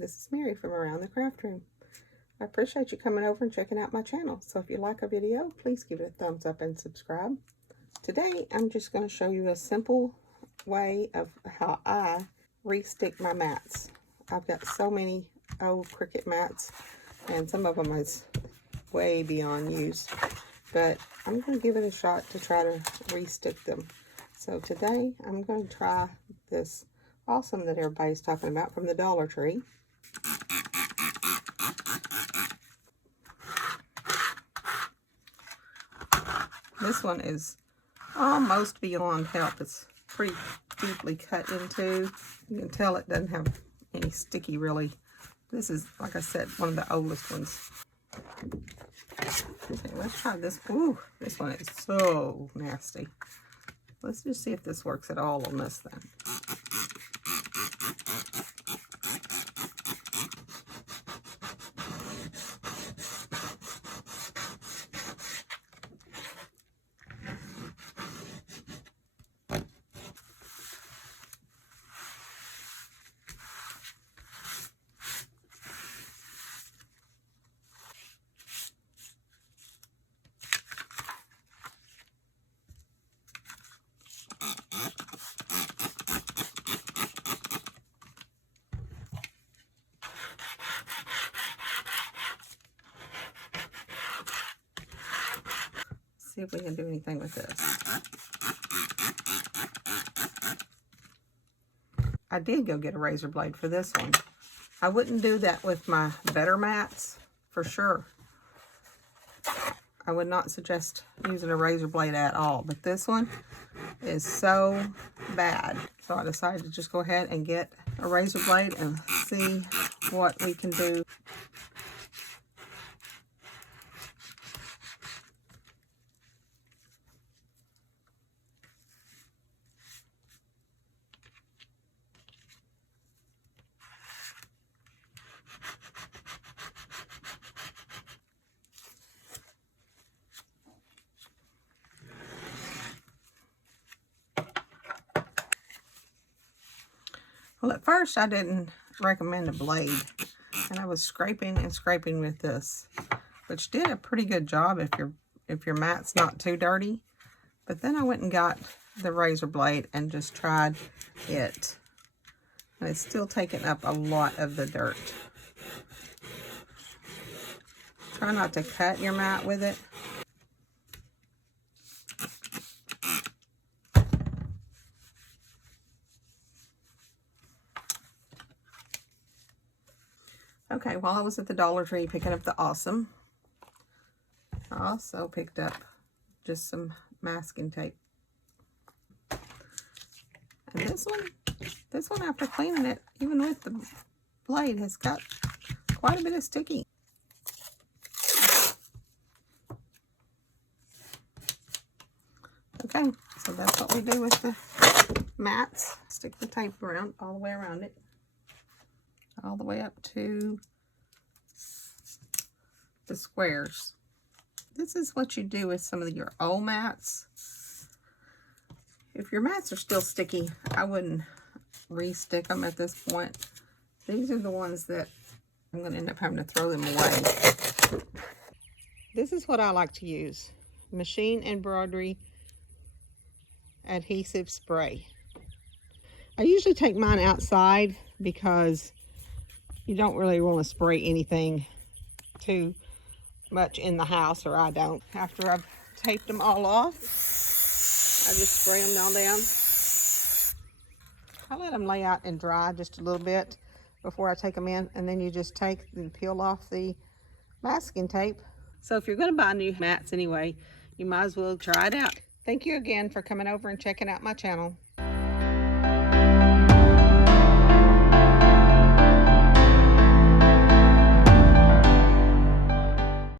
This is Mary from Around the Craft Room. I appreciate you coming over and checking out my channel. So if you like a video, please give it a thumbs up and subscribe. Today, I'm just going to show you a simple way of how I re-stick my mats. I've got so many old Cricut mats, and some of them is way beyond use. But I'm going to give it a shot to try to re-stick them. So today, I'm going to try this awesome that everybody's talking about from the Dollar Tree. This one is almost beyond help. It's pretty deeply cut into. You can tell it doesn't have any sticky really. This is, like I said, one of the oldest ones. Okay, let's try this. Ooh, this one is so nasty. Let's just see if this works at all on this thing. See if we can do anything with this. I did go get a razor blade for this one. I wouldn't do that with my better mats, for sure. I would not suggest using a razor blade at all, but this one is so bad. So I decided to just go ahead and get a razor blade and see what we can do. Well, at first I didn't recommend a blade, and I was scraping and scraping with this, which did a pretty good job if your mat's not too dirty. But then I went and got the razor blade and just tried it, and it's still taking up a lot of the dirt. Try not to cut your mat with it. Okay, while I was at the Dollar Tree picking up the Awesome, I also picked up just some masking tape. And this one after cleaning it, even with the blade, has got quite a bit of sticky. Okay, so that's what we do with the mats. Stick the tape around, all the way around it. All the way up to the squares. This is what you do with some of your old mats. If your mats are still sticky, I wouldn't re-stick them at this point. These are the ones that I'm going to end up having to throw them away. This is what I like to use. Machine embroidery adhesive spray. I usually take mine outside because you don't really want to spray anything too much in the house, or I don't. After I've taped them all off, I just spray them all down. I let them lay out and dry just a little bit before I take them in, and then you just take and peel off the masking tape. So if you're going to buy new mats anyway, you might as well try it out. Thank you again for coming over and checking out my channel.